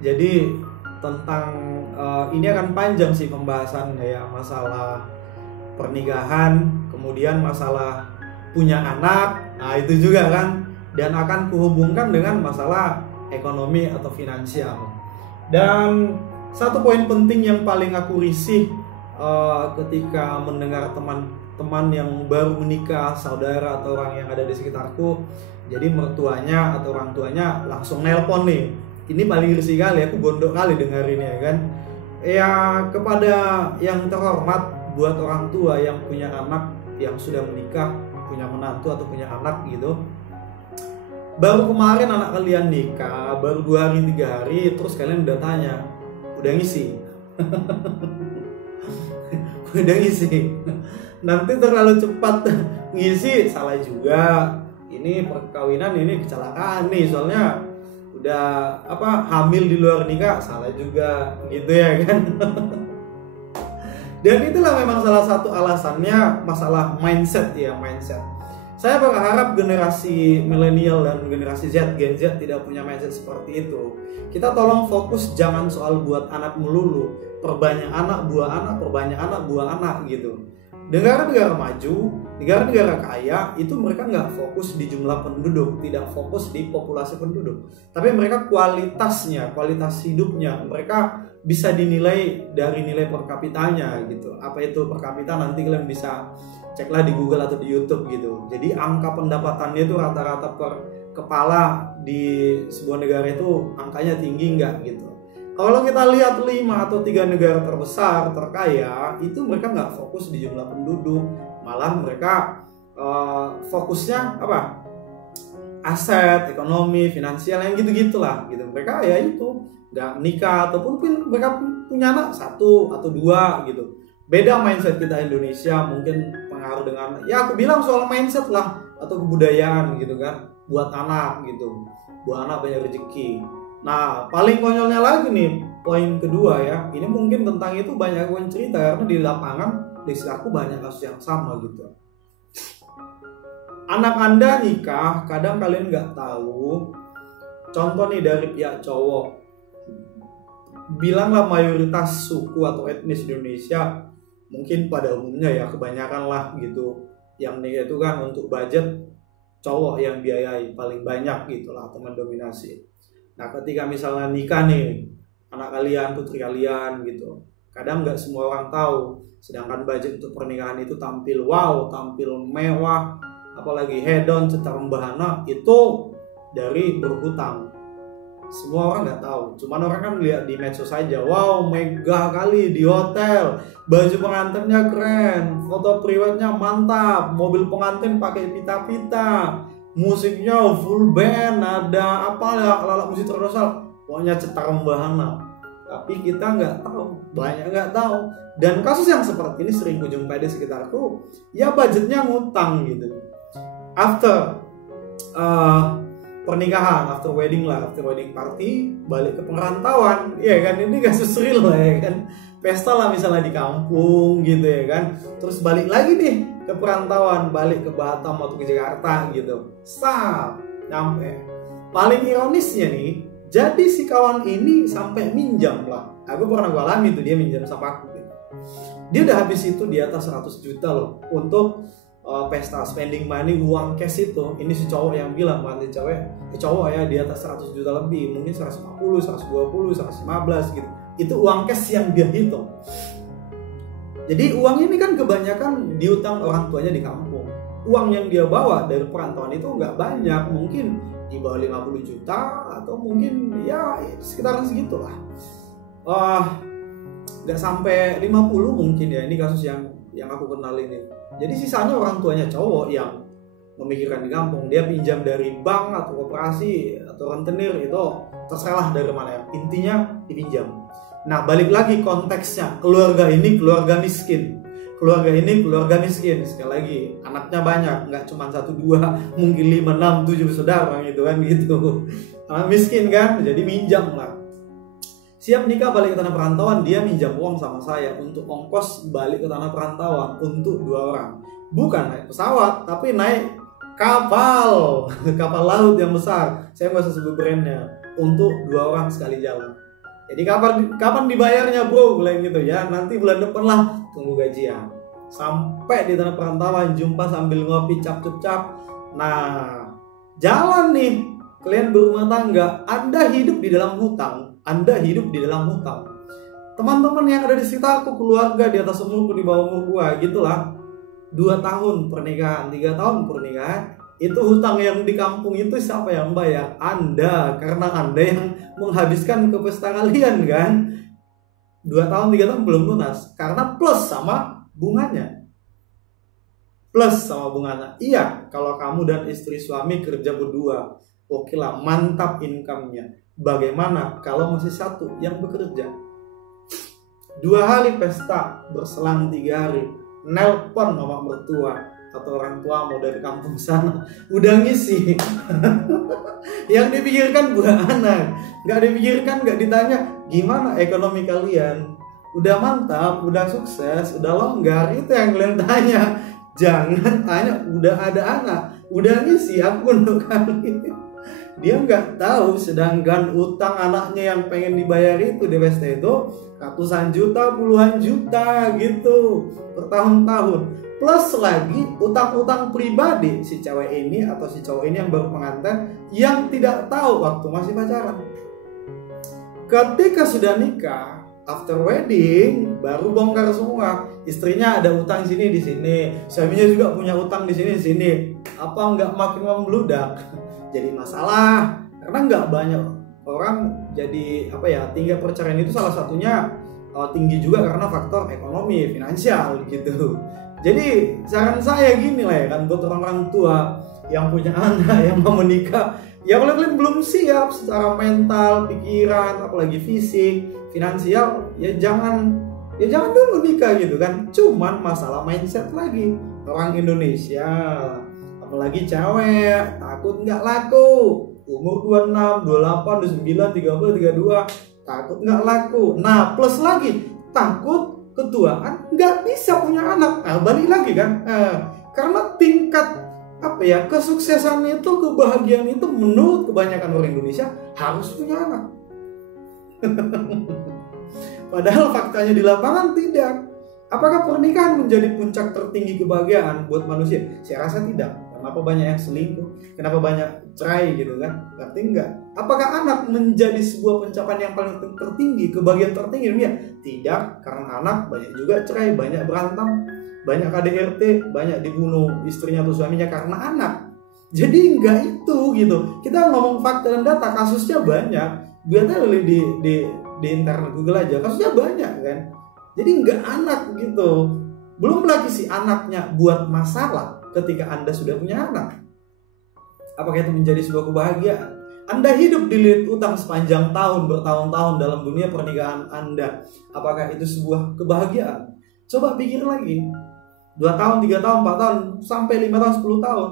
Jadi tentang ini akan panjang sih pembahasannya ya, masalah pernikahan, kemudian masalah punya anak, nah itu juga kan, dan akan kuhubungkan dengan masalah ekonomi atau finansial. Dan satu poin penting yang paling aku risih ketika mendengar teman-teman yang baru menikah, saudara atau orang yang ada di sekitarku, jadi mertuanya atau orang tuanya langsung nelpon nih. Ini paling risih kali, aku gondok kali dengerin ya kan. Ya kepada yang terhormat, buat orang tua yang punya anak yang sudah menikah, punya menantu atau punya anak gitu. Baru kemarin anak kalian nikah, baru 2 hari 3 hari, terus kalian udah tanya, udah ngisi? Udah ngisi? Nanti terlalu cepat ngisi salah juga. Ini perkawinan, ini kecelakaan nih, soalnya udah hamil di luar nikah, salah juga gitu ya kan. Dan itulah memang salah satu alasannya masalah mindset ya, mindset. Saya berharap generasi milenial dan generasi Z, Gen Z tidak punya mindset seperti itu. Kita tolong fokus, jangan soal buat anak melulu, perbanyak anak, perbanyak anak, buah anak gitu. Negara-negara maju, negara-negara kaya itu mereka nggak fokus di jumlah penduduk, tidak fokus di populasi penduduk, tapi mereka kualitasnya, kualitas hidupnya mereka bisa dinilai dari nilai per kapitanya gitu. Apa itu per kapita, nanti kalian bisa ceklah di Google atau di YouTube gitu. Jadi angka pendapatannya itu rata-rata per kepala di sebuah negara itu angkanya tinggi nggak gitu. Kalau kita lihat 5 atau 3 negara terbesar terkaya, itu mereka nggak fokus di jumlah penduduk, malah mereka fokusnya apa? Aset, ekonomi, finansial yang gitu-gitulah gitu. Mereka ya itu nggak nikah, ataupun mereka punya anak 1 atau 2 gitu. Beda mindset kita Indonesia, mungkin pengaruh dengan ya aku bilang soal mindset lah atau kebudayaan gitu kan, buat anak gitu, buat anak banyak rezeki. Nah, paling konyolnya lagi nih, poin kedua ya. Ini mungkin tentang itu banyak yang cerita karena di lapangan di sekitarku banyak kasus yang sama gitu. Anak Anda nikah, kadang kalian nggak tahu. Contoh nih dari pihak cowok, bilanglah mayoritas suku atau etnis di Indonesia, mungkin pada umumnya ya kebanyakan lah gitu, yang nikah itu kan untuk budget cowok yang biayai paling banyak gitulah atau mendominasi. Nah ketika misalnya nikah nih anak kalian, putri kalian gitu, kadang nggak semua orang tahu, sedangkan budget untuk pernikahan itu tampil wow, tampil mewah, apalagi hedon, cetar membahana, itu dari berhutang. Semua orang nggak tahu, cuman orang kan lihat di medsos saja, wow megah kali di hotel, baju pengantinnya keren, foto priwetnya mantap, mobil pengantin pakai pita-pita, musiknya full band, ada apa ya, alat musik tradisional, pokoknya cetar membahana. Tapi kita nggak tahu, banyak nggak tahu. Dan kasus yang seperti ini sering kujumpai di sekitarku, ya budgetnya ngutang gitu. After pernikahan, after wedding lah, after wedding party, balik ke perantauan, ya kan, ini kasus real lah ya kan. Pesta lah misalnya di kampung gitu ya kan, terus balik lagi nih ke perantauan, balik ke Batam atau ke Jakarta gitu, nyampe. Paling ironisnya nih, jadi si kawan ini sampai minjam lah, aku pernah alami tuh, dia minjam sama aku gitu. Dia udah habis itu di atas 100 juta loh untuk pesta, spending money, uang cash itu. Ini si cowok yang bilang, bukan si cewek, cowok ya, di atas 100 juta lebih, mungkin 150, 120, 115 gitu. Itu uang cash yang dia hitung. Jadi uang ini kan kebanyakan diutang orang tuanya di kampung. Uang yang dia bawa dari perantauan itu nggak banyak, mungkin di bawah 50 juta atau mungkin ya sekitaran segitulah. Nggak sampai 50 mungkin ya, ini kasus yang aku kenal ini. Jadi sisanya orang tuanya cowok yang memikirkan di kampung, dia pinjam dari bank atau koperasi atau rentenir, itu terserah dari mana ya, intinya dipinjam. Nah balik lagi konteksnya, keluarga ini keluarga miskin, keluarga ini keluarga miskin, sekali lagi anaknya banyak, nggak cuma 1, 2, mungkin 5, 6, 7 saudara gitu kan gitu. Anak miskin kan, jadi minjam lah. Siap nikah balik ke tanah perantauan, dia minjam uang sama saya untuk ongkos balik ke tanah perantauan untuk 2 orang. Bukan naik pesawat, tapi naik kapal, kapal laut yang besar. Saya nggak usah sebut brandnya, untuk 2 orang sekali jalan. Jadi kapan dibayarnya bro, bilang gitu ya. Nanti bulan depan lah, tunggu gajian. Sampai di tanah perantauan jumpa sambil ngopi cap-cap. Nah, jalan nih, kalian berumah tangga, Anda hidup di dalam hutang. Teman-teman yang ada di sekitarku, keluarga di atas umurku, di bawah umur gua, gitulah. 2 tahun pernikahan, 3 tahun pernikahan. Itu hutang yang di kampung itu siapa yang bayar? Anda, karena Anda yang menghabiskan ke pesta kalian kan. 2 tahun, 3 tahun belum lunas. Karena plus sama bunganya. Iya, kalau kamu dan istri suami kerja berdua, oke lah, mantap income-nya. Bagaimana kalau masih satu yang bekerja? 2 hari pesta, berselang 3 hari, nelpon mama mertua atau orang tua mau dari kampung sana, udah ngisi. Yang dipikirkan buah anak, nggak dipikirkan, nggak ditanya gimana ekonomi kalian, udah mantap, udah sukses, udah longgar, itu yang kalian tanya. Jangan tanya udah ada anak, udah ngisi akun kali. Dia nggak tahu, sedangkan utang anaknya yang pengen dibayar itu di pesta itu ratusan juta, puluhan juta gitu bertahun-tahun. Plus lagi utang-utang pribadi si cewek ini atau si cowok ini yang baru pengantin, yang tidak tahu waktu masih pacaran. Ketika sudah nikah, after wedding baru bongkar semua. Istrinya ada utang sini di sini, suaminya juga punya utang di sini. Apa nggak makin membludak? Jadi masalah, karena nggak banyak orang jadi tingkat perceraian itu salah satunya tinggi juga karena faktor ekonomi, finansial gitu. Jadi saran saya gini lah ya kan, buat orang tua yang punya anak yang mau menikah, ya kalau kalian belum siap secara mental, pikiran, apalagi fisik, finansial, ya jangan dulu nikah gitu kan. Cuman masalah mindset lagi, orang Indonesia apalagi cewek takut nggak laku, umur 26, 28, 29, 30, 32 takut nggak laku. Nah plus lagi takut ketuaan nggak bisa punya anak. Nah balik lagi kan, karena tingkat kesuksesan itu, kebahagiaan itu menurut kebanyakan orang Indonesia harus punya anak. Padahal faktanya di lapangan tidak. Apakah pernikahan menjadi puncak tertinggi kebahagiaan buat manusia? Saya rasa tidak. Kenapa banyak yang selingkuh? Kenapa banyak cerai gitu kan? Berarti enggak. Apakah anak menjadi sebuah pencapaian yang paling tertinggi, kebahagiaan tertinggi dunia? Tidak, karena anak banyak juga cerai, banyak berantem, banyak KDRT, banyak dibunuh istrinya atau suaminya karena anak. Jadi enggak itu gitu. Kita ngomong fakta dan data, kasusnya banyak. Biarnya di internet Google aja, kasusnya banyak kan. Jadi enggak anak gitu. Belum lagi si anaknya buat masalah ketika Anda sudah punya anak. Apakah itu menjadi sebuah kebahagiaan? Anda hidup dililit utang sepanjang tahun, bertahun-tahun dalam dunia pernikahan Anda. Apakah itu sebuah kebahagiaan? Coba pikir lagi. 2 tahun, 3 tahun, 4 tahun, sampai 5 tahun, 10 tahun.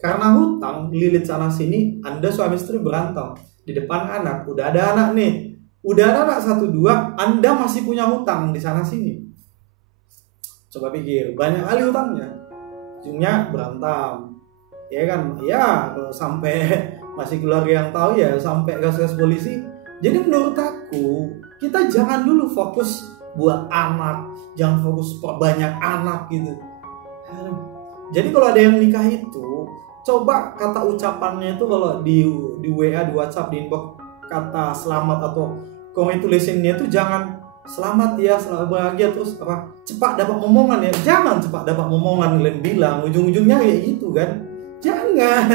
Karena hutang, lilit sana sini, Anda suami istri berantem. Di depan anak, udah ada anak nih. Udah ada anak 1-2, Anda masih punya hutang di sana sini. Coba pikir, banyak kali hutangnya. Ujungnya berantem. Ya kan? Ya, sampai masih keluarga yang tahu ya, sampai gas-gas polisi. Jadi menurut aku, kita jangan dulu fokus buat anak, jangan fokus perbanyak anak gitu. Jadi kalau ada yang nikah itu, coba kata ucapannya itu kalau di WA, di WhatsApp, di inbox, kata selamat atau congratulationnya itu jangan selamat ya, selamat bahagia, terus cepat dapat momongan ya. Jangan cepat dapat momongan kalian bilang, ujung-ujungnya kayak gitu kan. Jangan.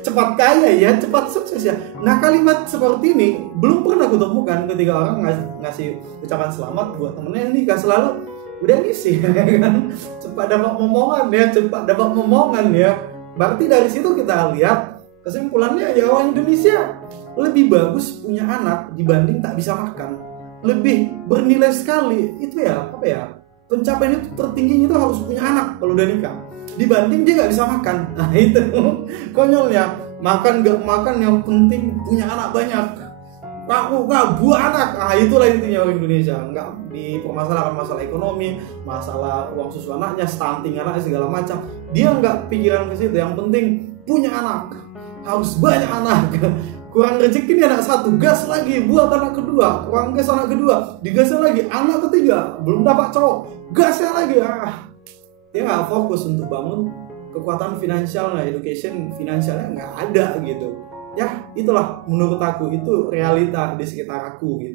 Cepat kaya ya, cepat sukses ya. Nah kalimat seperti ini belum pernah aku temukan ketika orang ngasih ucapan selamat buat temennya yang nikah. Selalu udah ngisi kan, cepat dapat momongan ya, cepat dapat momongan ya. Berarti dari situ kita lihat kesimpulannya ya, orang Indonesia lebih bagus punya anak dibanding tak bisa makan. Lebih bernilai sekali itu ya, pencapaian itu tertingginya itu harus punya anak kalau udah nikah, dibanding dia nggak bisa makan. Nah itu konyolnya, makan nggak makan, yang penting punya anak banyak. Nggak buat anak. Nah itulah intinya orang Indonesia, nggak dipermasalahkan masalah ekonomi, masalah uang susu anaknya, stunting anaknya, segala macam. Dia nggak pikiran ke situ. Yang penting punya anak, harus banyak anak. kurang rezeki nih anak satu, gas lagi buat anak kedua, kurang gas anak kedua, digasnya lagi anak ketiga, belum dapat cowok, gasnya lagi. Dia nggak fokus untuk bangun kekuatan finansialnya, education finansialnya nggak ada gitu. Ya itulah menurut aku, itu realita di sekitar aku gitu.